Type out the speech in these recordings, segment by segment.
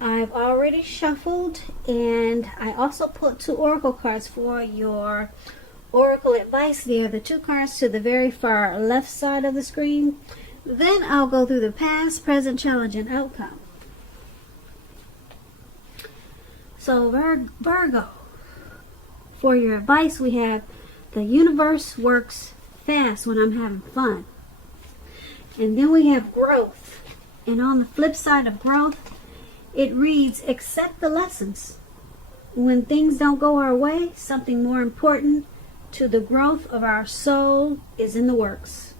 I've already shuffled, and I also put 2 oracle cards for your oracle advice. They are the 2 cards to the very far left side of the screen. Then I'll go through the past, present, challenge, and outcome. So Virgo, for your advice, we have the universe works fast when I'm having fun. And then we have growth. And on the flip side of growth, it reads, accept the lessons. When things don't go our way, something more important to the growth of our soul is in the works.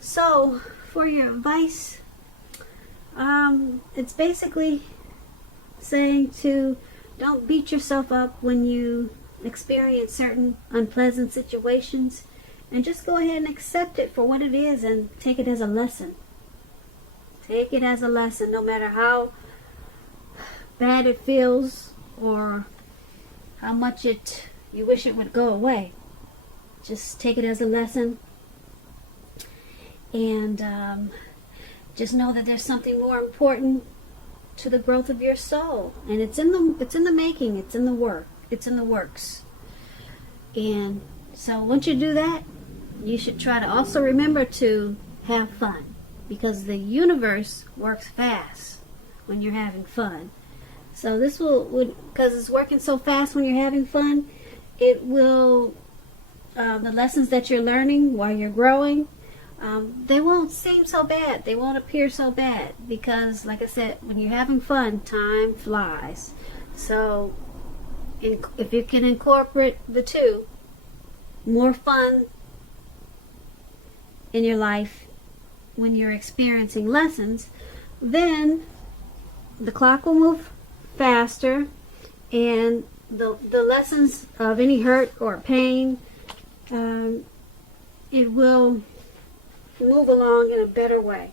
So, for your advice, it's basically saying to don't beat yourself up when you experience certain unpleasant situations, and just go ahead and accept it for what it is and take it as a lesson. Take it as a lesson, no matter how bad it feels or how much you wish it would go away. Just take it as a lesson, and just know that there's something more important to the growth of your soul, and it's in the making, it's in the works. And so once you do that, you should try to also remember to have fun, because the universe works fast when you're having fun. So this will because it's working so fast when you're having fun, it will the lessons that you're learning while you're growing, they won't seem so bad. They won't appear so bad, because, like I said, when you're having fun, time flies. So if you can incorporate the two, more fun in your life when you're experiencing lessons, then the clock will move faster, and the lessons of any hurt or pain, it will move along in a better way.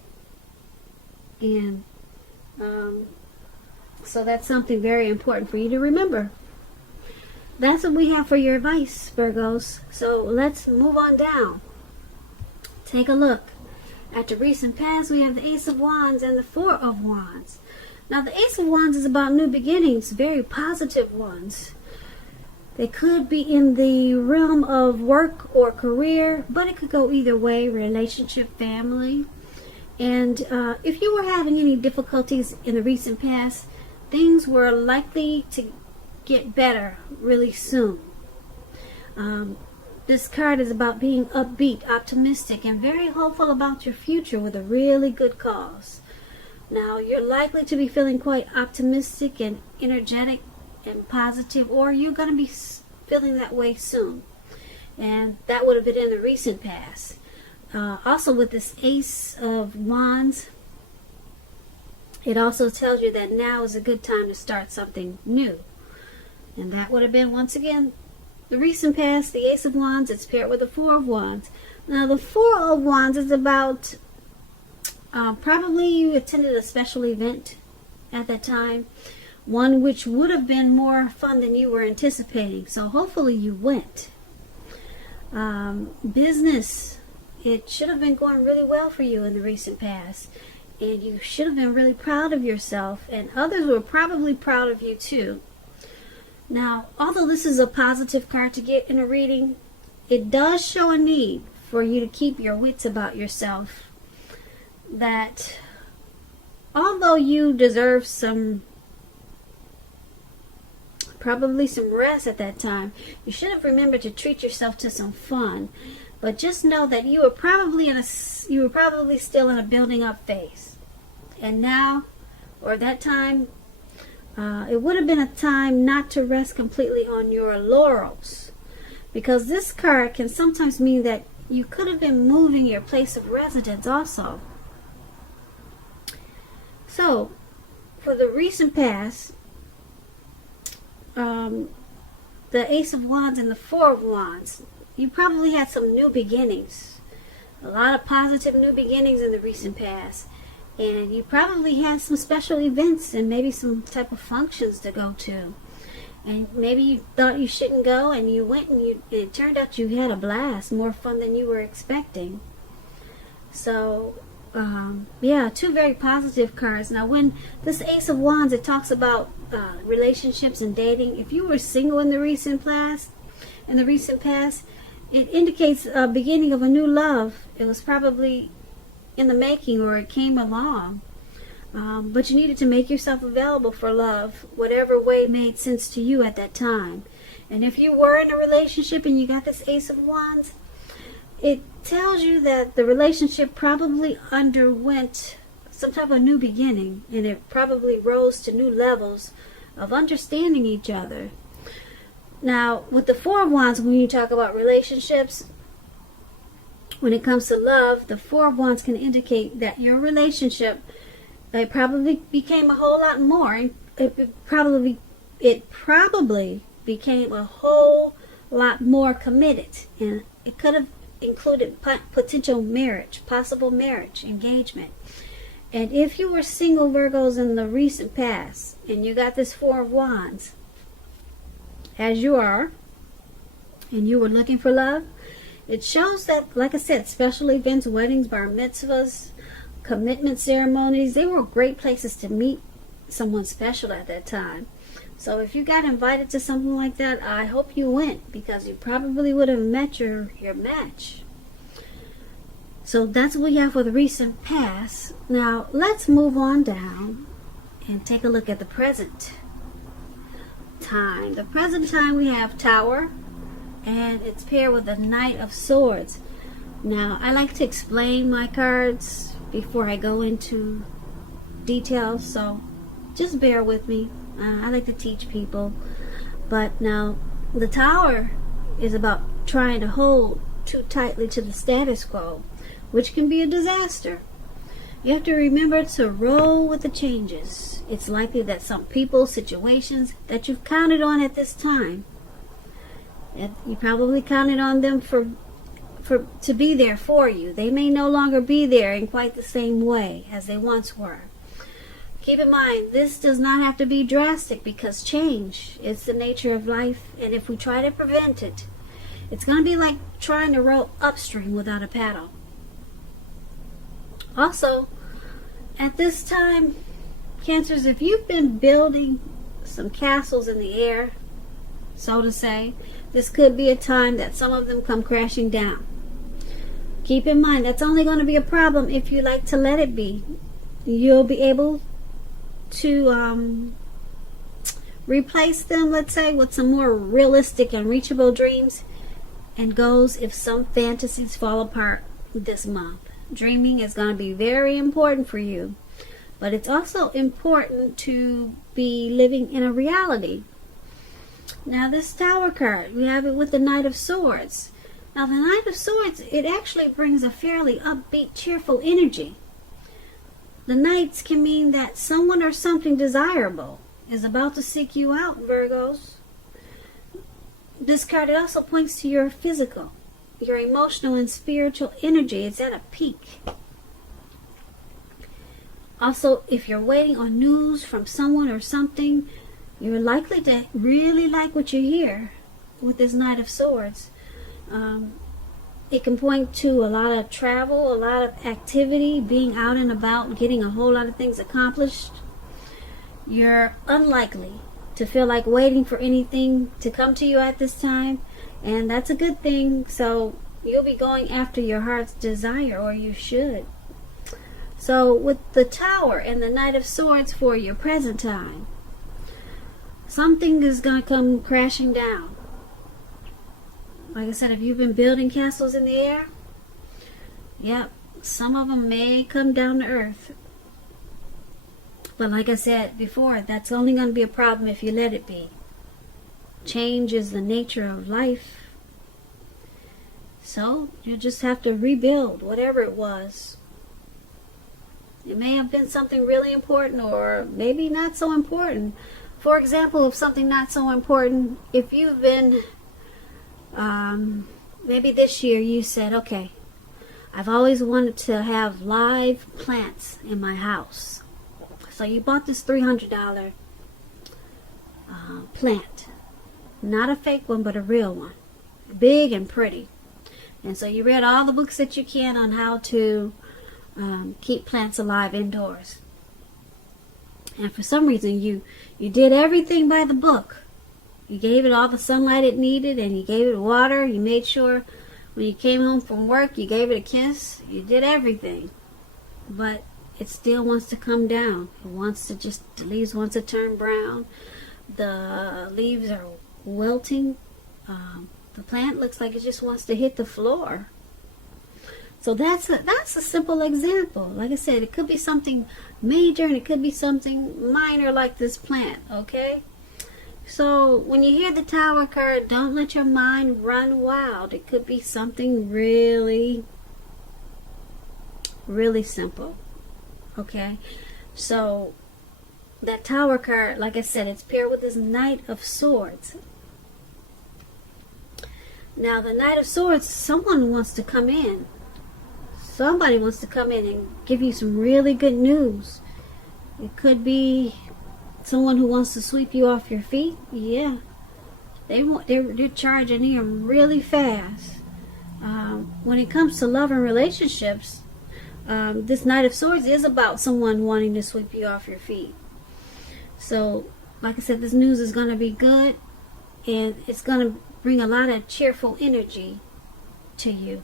And so that's something very important for you to remember. That's what we have for your advice, Virgos. So let's move on down. Take a look at the recent past. We have the Ace of Wands and the Four of Wands. Now, the Ace of Wands is about new beginnings, very positive ones. They could be in the realm of work or career, but it could go either way, relationship, family. And if you were having any difficulties in the recent past, things were likely to get better really soon. This card is about being upbeat, optimistic, and very hopeful about your future with a really good cause. Now, you're likely to be feeling quite optimistic and energetic and positive, or you're going to be feeling that way soon. And that would have been in the recent past. Also, with this Ace of Wands, it also tells you that now is a good time to start something new. And that would have been, once again, the recent past, the Ace of Wands. It's paired with the Four of Wands. Now, the Four of Wands is about probably you attended a special event at that time, one which would have been more fun than you were anticipating. So hopefully you went. Business, it should have been going really well for you in the recent past, and you should have been really proud of yourself, and others were probably proud of you too. Now, although this is a positive card to get in a reading, it does show a need for you to keep your wits about yourself. That although you deserve probably some rest at that time, you should have remembered to treat yourself to some fun. But just know that you were probably still in a building up phase. And now, or that time, it would have been a time not to rest completely on your laurels, because this card can sometimes mean that you could have been moving your place of residence also. So, for the recent past, the Ace of Wands and the Four of Wands, you probably had some new beginnings. A lot of positive new beginnings in the recent past. And you probably had some special events and maybe some type of functions to go to. And maybe you thought you shouldn't go, and you went, and it turned out you had a blast, more fun than you were expecting. So Yeah, two very positive cards. Now, when this Ace of Wands, it talks about relationships and dating. If you were single in the recent past, it indicates a beginning of a new love. It was probably in the making, or it came along. But you needed to make yourself available for love, whatever way made sense to you at that time. And if you were in a relationship and you got this Ace of Wands, it tells you that the relationship probably underwent some type of new beginning, and it probably rose to new levels of understanding each other. Now, with the Four of Wands, when you talk about relationships, when it comes to love, the Four of Wands can indicate that your relationship, it probably became a whole lot more. It probably became a whole lot more committed, and it could have included potential marriage, possible marriage, engagement. And if you were single, Virgos, in the recent past, and you got this Four of Wands, as you are, and you were looking for love, it shows that, like I said, special events, weddings, bar mitzvahs, commitment ceremonies, they were great places to meet someone special at that time. So if you got invited to something like that, I hope you went, because you probably would have met your match. So that's what we have for the recent past. Now let's move on down and take a look at the present time. The present time, we have Tower, and it's paired with the Knight of Swords. Now, I like to explain my cards before I go into details, so just bear with me. I like to teach people. But now, the Tower is about trying to hold too tightly to the status quo, which can be a disaster. You have to remember to roll with the changes. It's likely that some people, situations that you've counted on at this time, you probably counted on them to be there for you. They may no longer be there in quite the same way as they once were. Keep in mind, this does not have to be drastic, because change is the nature of life, and if we try to prevent it, it's going to be like trying to row upstream without a paddle. Also, at this time, Cancers, if you've been building some castles in the air, so to say, this could be a time that some of them come crashing down. Keep in mind, that's only going to be a problem if you like to let it be. You'll be able to replace them, let's say, with some more realistic and reachable dreams and goals if some fantasies fall apart this month. Dreaming is going to be very important for you, but it's also important to be living in a reality. Now, this Tower card, we have it with the Knight of Swords. Now, the Knight of Swords, it actually brings a fairly upbeat, cheerful energy. The Knights can mean that someone or something desirable is about to seek you out, Virgos. This card, it also points to your physical, your emotional and spiritual energy. It's at a peak. Also, if you're waiting on news from someone or something, you're likely to really like what you hear with this Knight of Swords. It can point to a lot of travel, a lot of activity, being out and about, getting a whole lot of things accomplished. You're unlikely to feel like waiting for anything to come to you at this time, and that's a good thing. So you'll be going after your heart's desire, or you should. So with the Tower and the Knight of Swords for your present time, something is going to come crashing down. Like I said, if you've been building castles in the air, yep, some of them may come down to earth. But like I said before, that's only going to be a problem if you let it be. Change is the nature of life. So you just have to rebuild whatever it was. It may have been something really important, or maybe not so important. For example, if something not so important, if you've been, maybe this year you said, okay, I've always wanted to have live plants in my house. So you bought this $300 plant. Not a fake one, but a real one. Big and pretty. And so you read all the books that you can on how to keep plants alive indoors. And for some reason, you did everything by the book. You gave it all the sunlight it needed, and you gave it water. You made sure when you came home from work, you gave it a kiss. You did everything. But it still wants to come down. The leaves want to turn brown. The leaves are wilting. The plant looks like it just wants to hit the floor. So that's a simple example. Like I said, it could be something major and it could be something minor like this plant, okay? So when you hear the Tower card, don't let your mind run wild. It could be something really, really simple, okay? So that Tower card, like I said, it's paired with this Knight of Swords. Now the Knight of Swords, someone wants to come in. Somebody wants to come in and give you some really good news. It could be someone who wants to sweep you off your feet. Yeah, they're charging in really fast. When it comes to love and relationships, this Knight of Swords is about someone wanting to sweep you off your feet. So, like I said, this news is going to be good, and it's going to bring a lot of cheerful energy to you.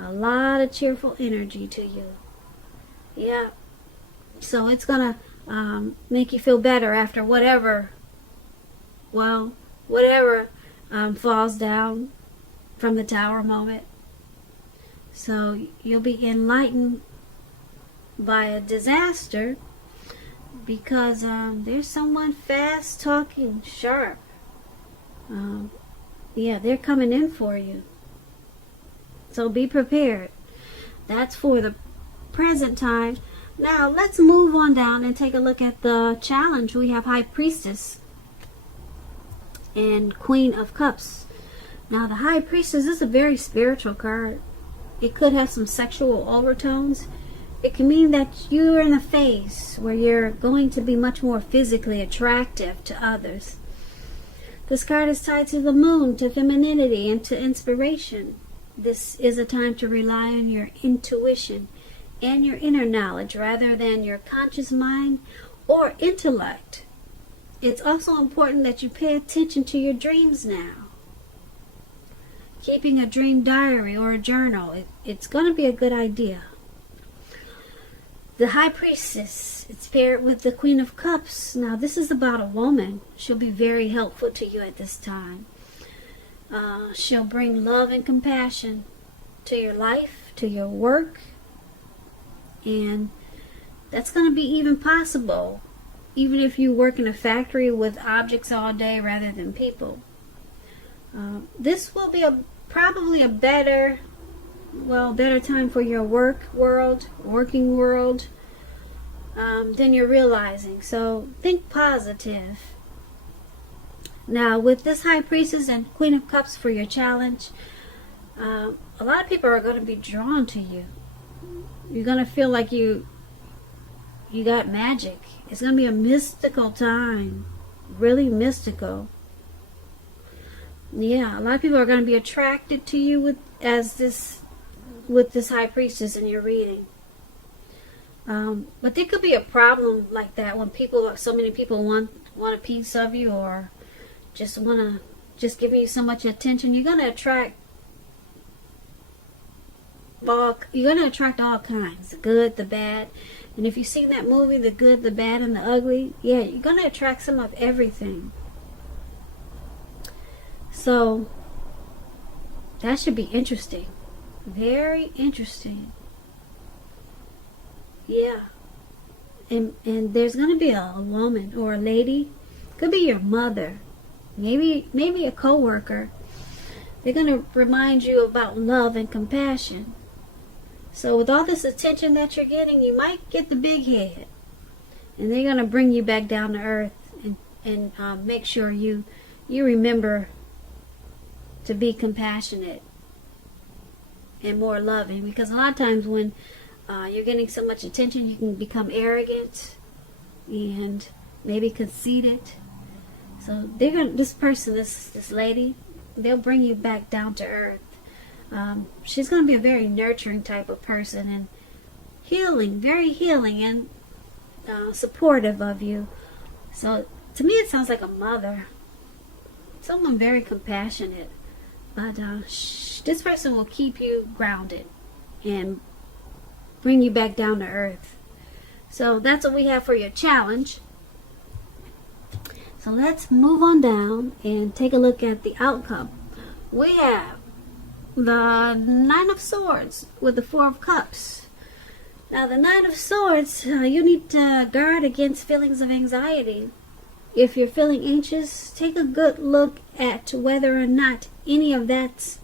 A lot of cheerful energy to you. Yeah. So it's going to make you feel better after whatever falls down from the Tower moment. So you'll be enlightened by a disaster because there's someone fast talking, sharp. Yeah, they're coming in for you. So be prepared. That's for the present time. Now let's move on down and take a look at the challenge. We have High Priestess and Queen of Cups. Now the High Priestess is a very spiritual card. It could have some sexual overtones. It can mean that you're in a phase where you're going to be much more physically attractive to others. This card is tied to the moon, to femininity, and to inspiration. This is a time to rely on your intuition and your inner knowledge rather than your conscious mind or intellect. It's also important that you pay attention to your dreams now. Keeping a dream diary or a journal, it's going to be a good idea. The High Priestess, it's paired with the Queen of Cups. Now this is about a woman. She'll be very helpful to you at this time. She'll bring love and compassion to your life, to your work, and that's going to be even possible even if you work in a factory with objects all day rather than people. This will be probably a better time for your working world than you're realizing. So think positive. Now, with this High Priestess and Queen of Cups for your challenge, a lot of people are going to be drawn to you. You're going to feel like you got magic. It's going to be a mystical time. Really mystical. Yeah, a lot of people are going to be attracted to you with this High Priestess in your reading. But there could be a problem like that when so many people want a piece of you or just give you so much attention. You're going to attract all kinds, the good, the bad. And if you've seen that movie, The Good, the Bad, and the Ugly, yeah, you're going to attract some of everything. So that should be interesting. Very interesting. Yeah. And there's going to be a woman or a lady. Could be your mother. Maybe a coworker. They're going to remind you about love and compassion. So with all this attention that you're getting, you might get the big head. And they're going to bring you back down to earth and make sure you remember to be compassionate and more loving. Because a lot of times when you're getting so much attention, you can become arrogant and maybe conceited. So this lady, they'll bring you back down to earth. She's going to be a very nurturing type of person, healing, very healing and supportive of you. So to me it sounds like a mother, someone very compassionate. But this person will keep you grounded and bring you back down to earth. So that's what we have for your challenge. So let's move on down and take a look at the outcome. We have the Nine of Swords with the Four of Cups. Now the Nine of Swords, you need to guard against feelings of anxiety. If you're feeling anxious, take a good look at whether or not any of that's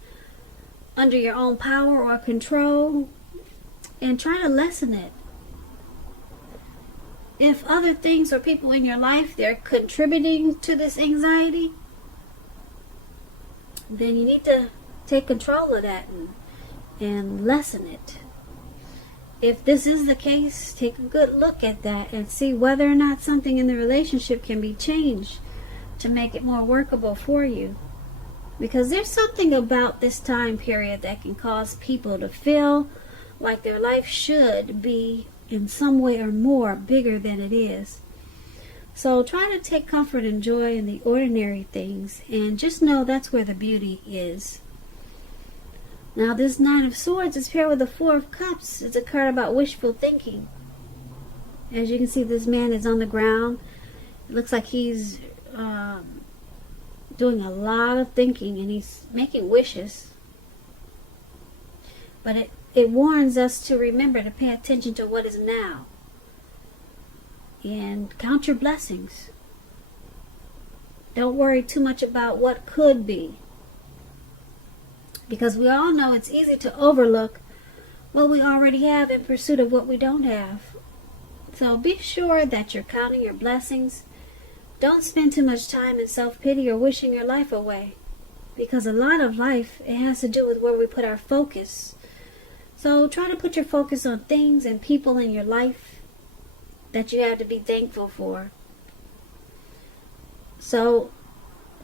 under your own power or control, and try to lessen it. If other things or people in your life, they're contributing to this anxiety, then you need to take control of that and lessen it. If this is the case, take a good look at that and see whether or not something in the relationship can be changed to make it more workable for you. Because there's something about this time period that can cause people to feel like their life should be in some way or more bigger than it is. So try to take comfort and joy in the ordinary things, and just know that's where the beauty is. Now this Nine of Swords is paired with the Four of Cups. It's a card about wishful thinking. As you can see, this man is on the ground. It looks like he's doing a lot of thinking, and he's making wishes. But it warns us to remember to pay attention to what is now and count your blessings. Don't worry too much about what could be, because we all know it's easy to overlook what we already have in pursuit of what we don't have. So be sure that you're counting your blessings. Don't spend too much time in self-pity or wishing your life away, because a lot of life, it has to do with where we put our focus. So try to put your focus on things and people in your life that you have to be thankful for. So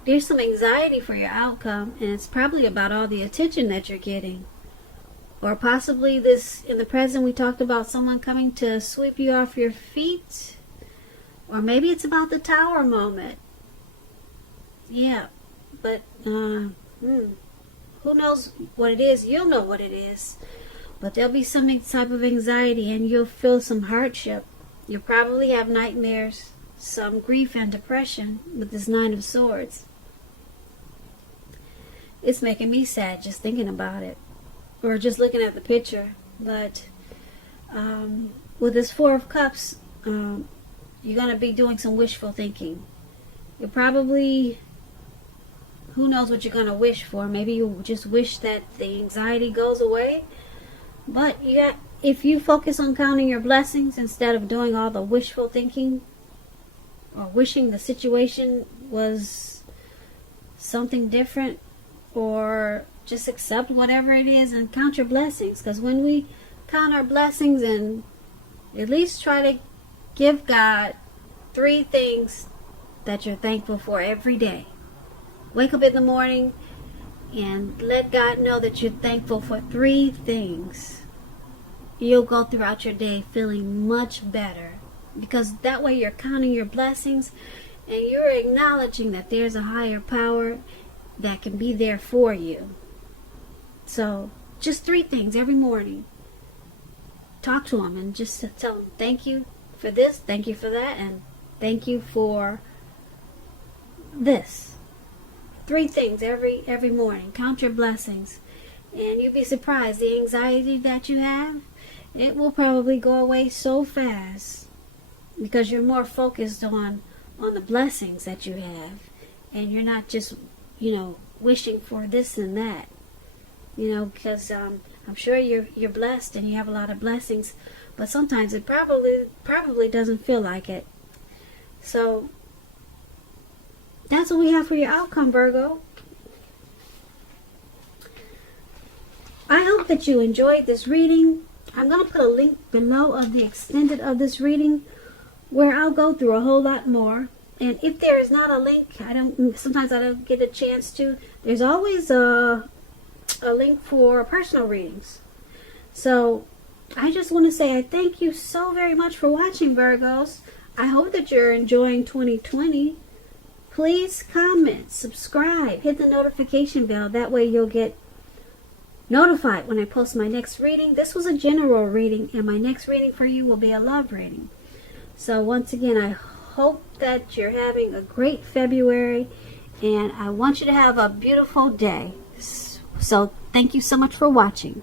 there's some anxiety for your outcome, and it's probably about all the attention that you're getting. Or possibly this, in the present, we talked about someone coming to sweep you off your feet. Or maybe it's about the tower moment. Yeah, but who knows what it is? You'll know what it is. But there'll be some type of anxiety, and you'll feel some hardship. You'll probably have nightmares, some grief and depression with this Nine of Swords. It's making me sad just thinking about it, or just looking at the picture. But with this Four of Cups, you're going to be doing some wishful thinking. You'll probably, who knows what you're going to wish for. Maybe you just wish that the anxiety goes away. But if you focus on counting your blessings instead of doing all the wishful thinking or wishing the situation was something different, or just accept whatever it is and count your blessings. Because when we count our blessings and at least try to give God 3 things that you're thankful for every day. Wake up in the morning and let God know that you're thankful for 3 things. You'll go throughout your day feeling much better, because that way you're counting your blessings and you're acknowledging that there's a higher power that can be there for you. So just 3 things every morning. Talk to Him and just tell Him, thank you for this, thank you for that, and thank you for this. 3 things every morning. Count your blessings, and you'll be surprised. The anxiety that you have, it will probably go away so fast, because you're more focused on the blessings that you have, and you're not just wishing for this and that. Because I'm sure you're blessed and you have a lot of blessings, but sometimes it probably doesn't feel like it. So that's what we have for your outcome, Virgo. I hope that you enjoyed this reading. I'm going to put a link below of the extended of this reading, where I'll go through a whole lot more. And if there is not a link, sometimes I don't get a chance to. There's always a link for personal readings. So I just want to say I thank you so very much for watching, Virgos. I hope that you're enjoying 2020. Please comment, subscribe, hit the notification bell. That way you'll get notified when I post my next reading. This was a general reading, and my next reading for you will be a love reading. So once again, I hope that you're having a great February, and I want you to have a beautiful day. So thank you so much for watching.